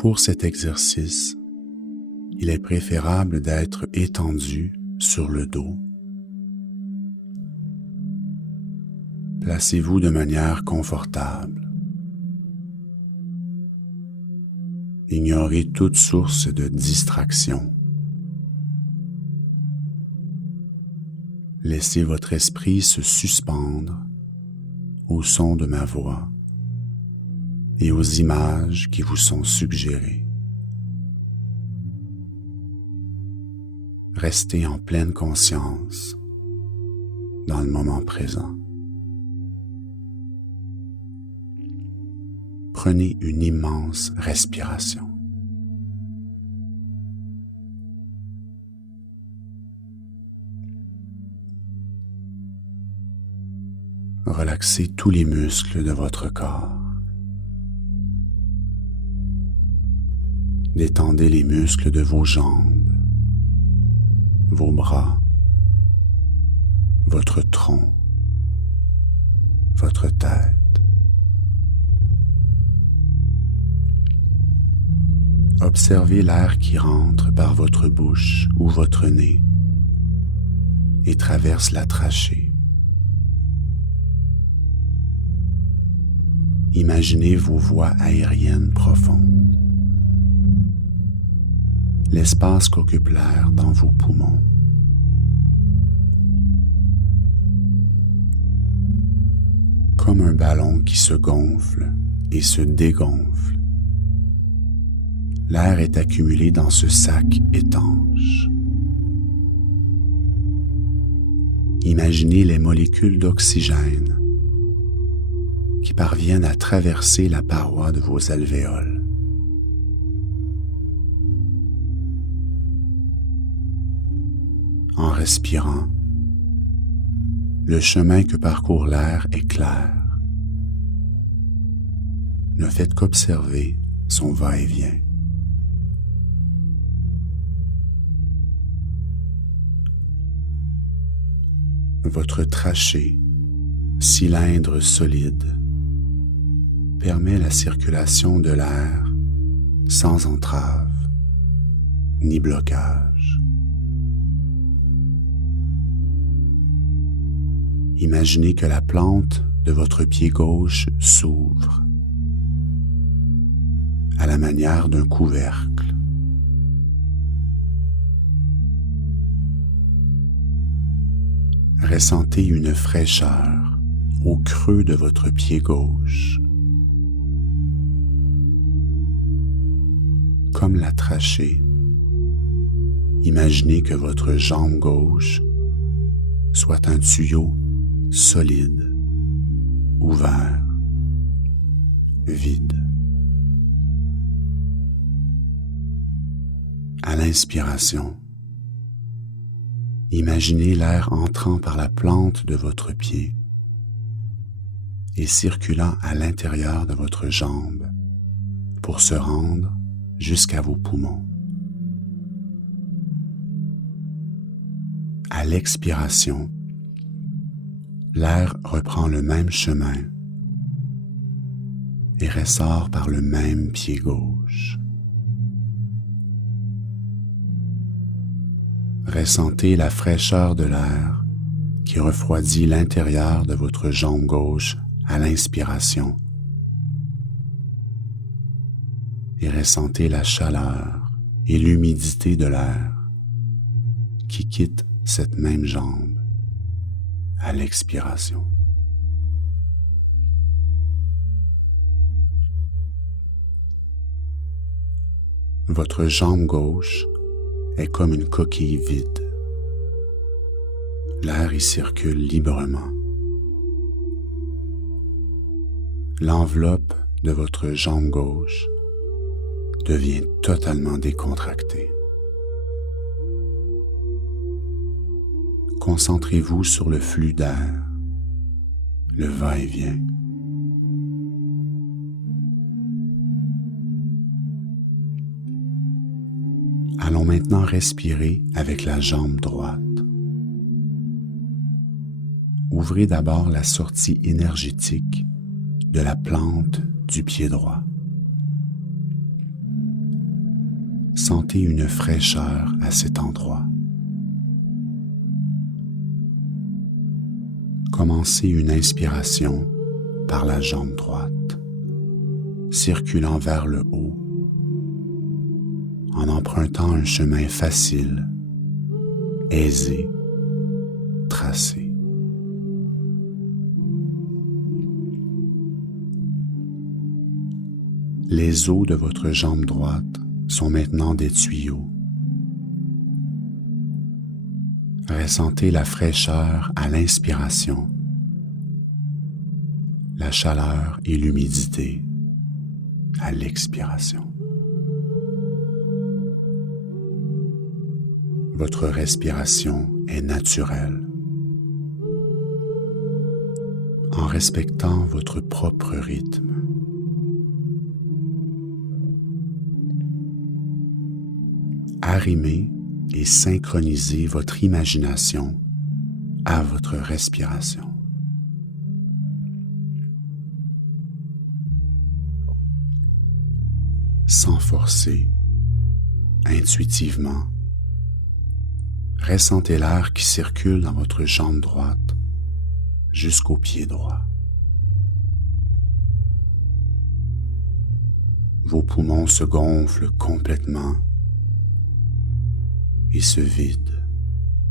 Pour cet exercice, il est préférable d'être étendu sur le dos. Placez-vous de manière confortable. Ignorez toute source de distraction. Laissez votre esprit se suspendre au son de ma voix et aux images qui vous sont suggérées. Restez en pleine conscience dans le moment présent. Prenez une immense respiration. Relaxez tous les muscles de votre corps. Détendez les muscles de vos jambes, vos bras, votre tronc, votre tête. Observez l'air qui rentre par votre bouche ou votre nez et traverse la trachée. Imaginez vos voies aériennes profondes, l'espace qu'occupe l'air dans vos poumons. Comme un ballon qui se gonfle et se dégonfle, l'air est accumulé dans ce sac étanche. Imaginez les molécules d'oxygène qui parviennent à traverser la paroi de vos alvéoles. En respirant, le chemin que parcourt l'air est clair. Ne faites qu'observer son va-et-vient. Votre trachée, cylindre solide, permet la circulation de l'air sans entrave ni blocage. Imaginez que la plante de votre pied gauche s'ouvre à la manière d'un couvercle. Ressentez une fraîcheur au creux de votre pied gauche. Comme la trachée, imaginez que votre jambe gauche soit un tuyau solide, ouvert, vide. À l'inspiration, imaginez l'air entrant par la plante de votre pied et circulant à l'intérieur de votre jambe pour se rendre jusqu'à vos poumons. À l'expiration, l'air reprend le même chemin et ressort par le même pied gauche. Ressentez la fraîcheur de l'air qui refroidit l'intérieur de votre jambe gauche à l'inspiration et ressentez la chaleur et l'humidité de l'air qui quitte cette même jambe à l'expiration. Votre jambe gauche est comme une coquille vide. L'air y circule librement. L'enveloppe de votre jambe gauche devient totalement décontractée. Concentrez-vous sur le flux d'air, le va-et-vient. Allons maintenant respirer avec la jambe droite. Ouvrez d'abord la sortie énergétique de la plante du pied droit. sentez une fraîcheur à cet endroit. Commencez une inspiration par la jambe droite, circulant vers le haut, en empruntant un chemin facile, aisé, tracé. Les os de votre jambe droite sont maintenant des tuyaux. Ressentez la fraîcheur à l'inspiration, la chaleur et l'humidité à l'expiration. Votre respiration est naturelle, en respectant votre propre rythme. Arrimez et synchronisez votre imagination à votre respiration. Sans forcer, intuitivement, ressentez l'air qui circule dans votre jambe droite jusqu'au pied droit. Vos poumons se gonflent complètement et se vident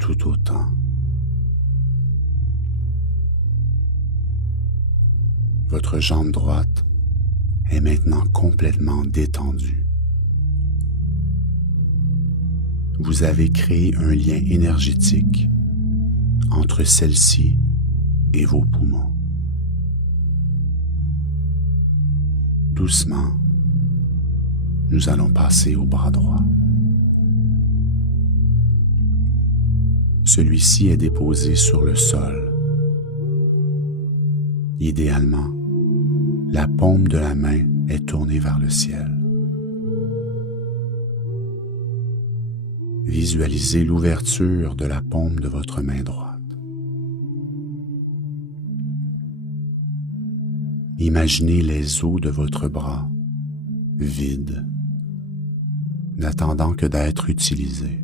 tout autant. Votre jambe droite est maintenant complètement détendue. Vous avez créé un lien énergétique entre celle-ci et vos poumons. Doucement, nous allons passer au bras droit. Celui-ci est déposé sur le sol. Idéalement, la paume de la main est tournée vers le ciel. Visualisez l'ouverture de la paume de votre main droite. Imaginez les os de votre bras vides, n'attendant que d'être utilisés.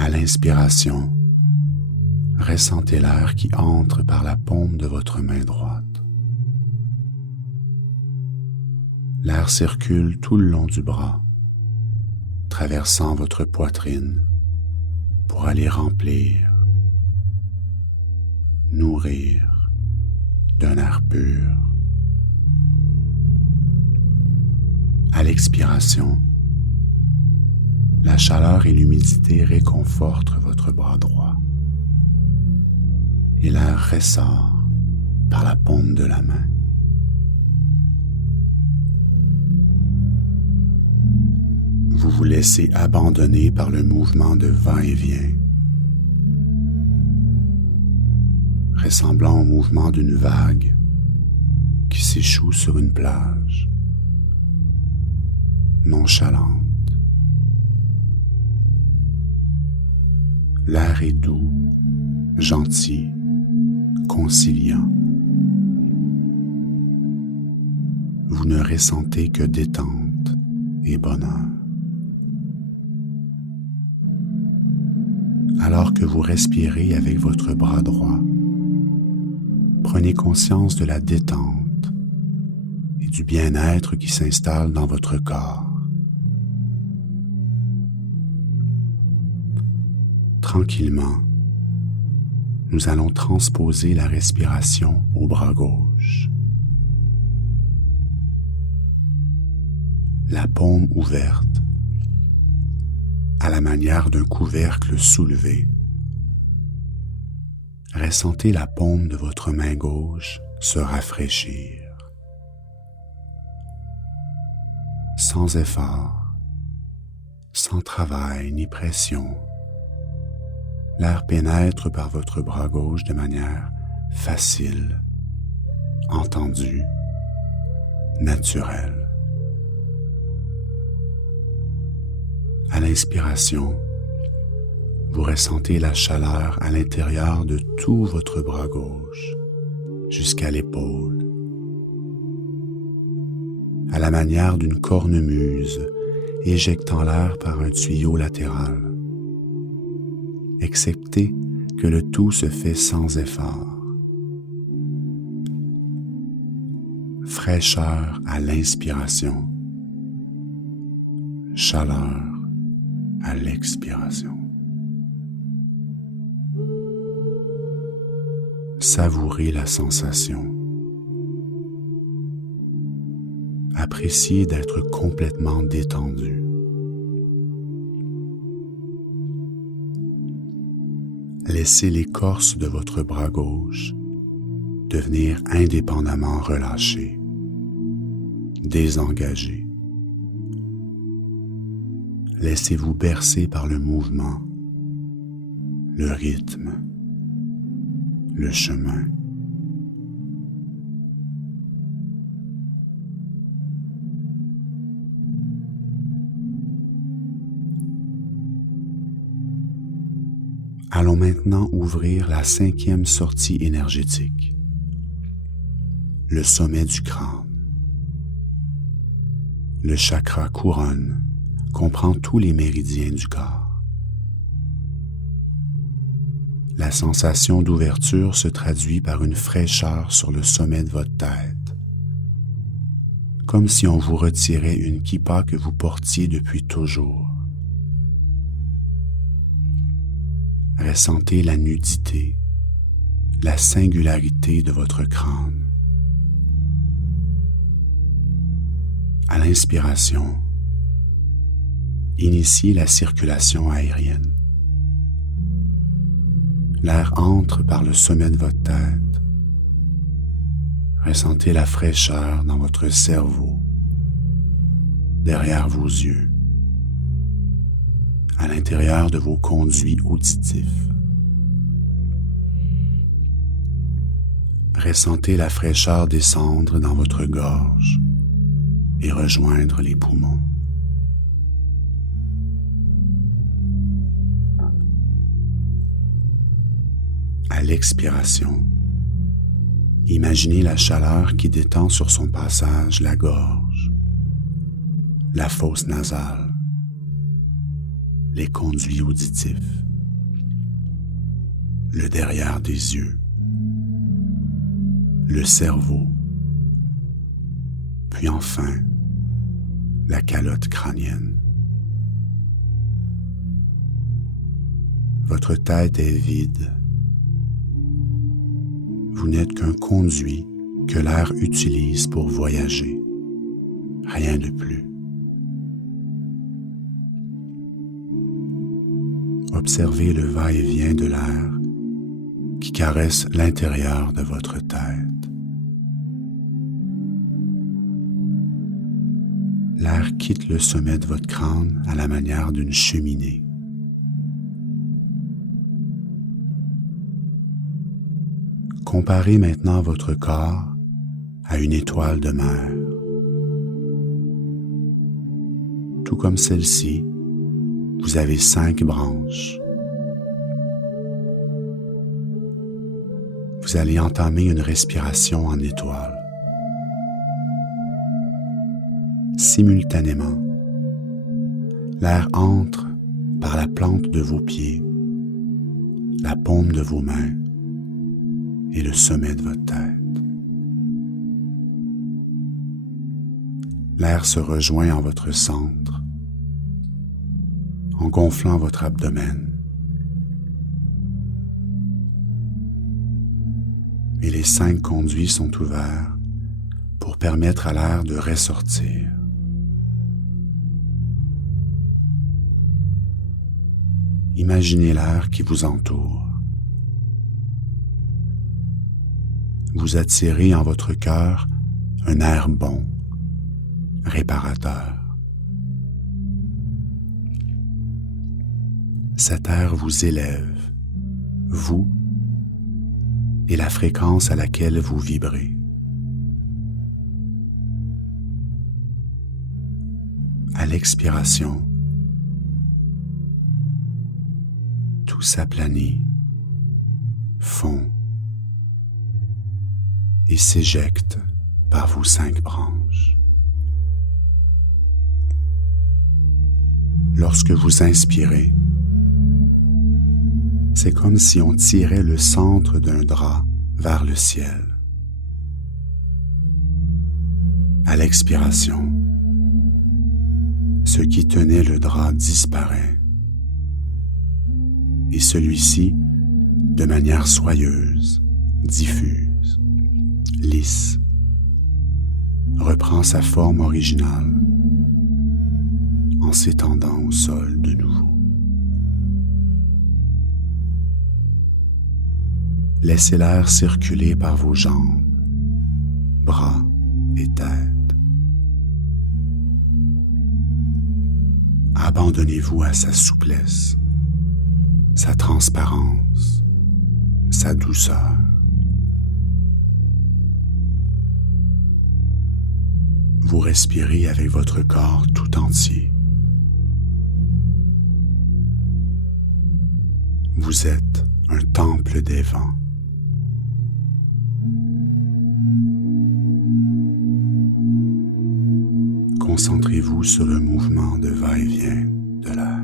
À l'inspiration, ressentez l'air qui entre par la paume de votre main droite. L'air circule tout le long du bras, traversant votre poitrine pour aller remplir, nourrir d'un air pur. À l'expiration, la chaleur et l'humidité réconfortent votre bras droit et l'air ressort par la paume de la main. Vous vous laissez abandonner par le mouvement de va-et-vient, ressemblant au mouvement d'une vague qui s'échoue sur une plage, nonchalante. L'air est doux, gentil, conciliant. Vous ne ressentez que détente et bonheur. Alors que vous respirez avec votre bras droit, prenez conscience de la détente et du bien-être qui s'installe dans votre corps. Tranquillement, nous allons transposer la respiration au bras gauche. La paume ouverte, à la manière d'un couvercle soulevé. Ressentez la paume de votre main gauche se rafraîchir. Sans effort, sans travail ni pression, l'air pénètre par votre bras gauche de manière facile, entendue, naturelle. À l'inspiration, vous ressentez la chaleur à l'intérieur de tout votre bras gauche, jusqu'à l'épaule. à la manière d'une cornemuse éjectant l'air par un tuyau latéral, excepté que le tout se fait sans effort. Fraîcheur à l'inspiration, chaleur à l'expiration. Savourez la sensation. Appréciez d'être complètement détendu. Laissez l'écorce de votre bras gauche devenir indépendamment relâchée, désengagée. Laissez-vous bercer par le mouvement, le rythme, le chemin. Allons maintenant ouvrir la 5e sortie énergétique, le sommet du crâne. Le chakra couronne comprend tous les méridiens du corps. La sensation d'ouverture se traduit par une fraîcheur sur le sommet de votre tête, comme si on vous retirait une kippa que vous portiez depuis toujours. Ressentez la nudité, la singularité de votre crâne. À l'inspiration, initiez la circulation aérienne. L'air entre par le sommet de votre tête. Ressentez la fraîcheur dans votre cerveau, derrière vos yeux, à l'intérieur de vos conduits auditifs. Ressentez la fraîcheur descendre dans votre gorge et rejoindre les poumons. À l'expiration, imaginez la chaleur qui détend sur son passage la gorge, la fosse nasale, les conduits auditifs, le derrière des yeux, le cerveau, puis enfin la calotte crânienne. Votre tête est vide. Vous n'êtes qu'un conduit que l'air utilise pour voyager, rien de plus. Observez le va-et-vient de l'air qui caresse l'intérieur de votre tête. L'air quitte le sommet de votre crâne à la manière d'une cheminée. Comparez maintenant votre corps à une étoile de mer. Tout comme celle-ci, vous avez 5 branches. Vous allez entamer une respiration en étoile. Simultanément, l'air entre par la plante de vos pieds, la paume de vos mains et le sommet de votre tête. L'air se rejoint en votre centre, en gonflant votre abdomen. Et les 5 conduits sont ouverts pour permettre à l'air de ressortir. Imaginez l'air qui vous entoure. Vous attirez en votre cœur un air bon, réparateur. Cet air vous élève, vous et la fréquence à laquelle vous vibrez. À l'expiration, tout s'aplanit, fond et s'éjecte par vos 5 branches. Lorsque vous inspirez, c'est comme si on tirait le centre d'un drap vers le ciel. À l'expiration, ce qui tenait le drap disparaît, et celui-ci, de manière soyeuse, diffuse, lisse, reprend sa forme originale en s'étendant au sol de nouveau. Laissez l'air circuler par vos jambes, bras et tête. Abandonnez-vous à sa souplesse, sa transparence, sa douceur. Vous respirez avec votre corps tout entier. Vous êtes un temple des vents. Concentrez-vous sur le mouvement de va-et-vient de l'air.